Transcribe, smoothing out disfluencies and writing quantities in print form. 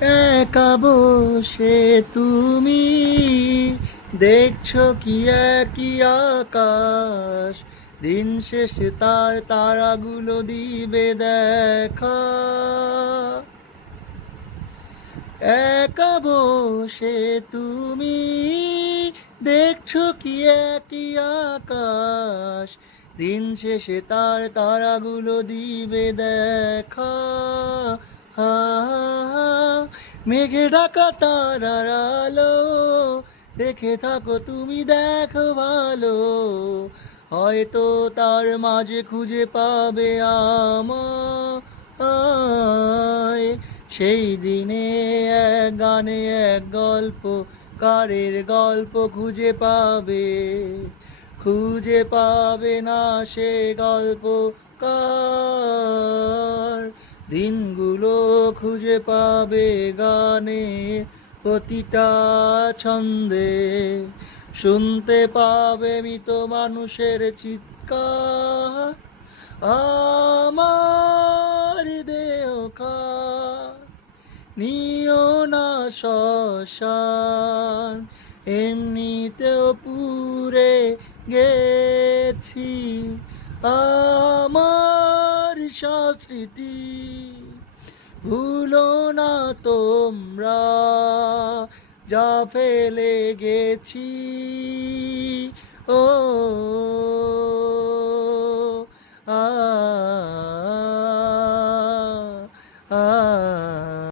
একা বসে তুমি দেখছো কি একই আকাশ, দিন শেষে তার তারাগুলো দিবে দেখা। একা বসে তুমি দেখছো কি একই আকাশ, দিন শেষে তার তারাগুলো দিবে দেখা। হা হা হা। মেঘে ঢাকা তারার আলো দেখে থাকো তুমি, দেখো ভালো, হয়তো তার মাঝে খুঁজে পাবে আমায়। সেই দিনে এক গানে এক গল্প, কারের গল্প খুঁজে পাবে না সে গল্প কার। দিনগুলো খুঁজে পাবে গানে প্রতিটা ছন্দে, শুনতে পাবে মৃত মানুষের চিৎকার। আমার দেহ নিও না শ্মশান, এমনিতেও পুড়ে গেছি আমার সব স্মৃতি। ভুলো না তোমরা যা ফেলে গেছি, ও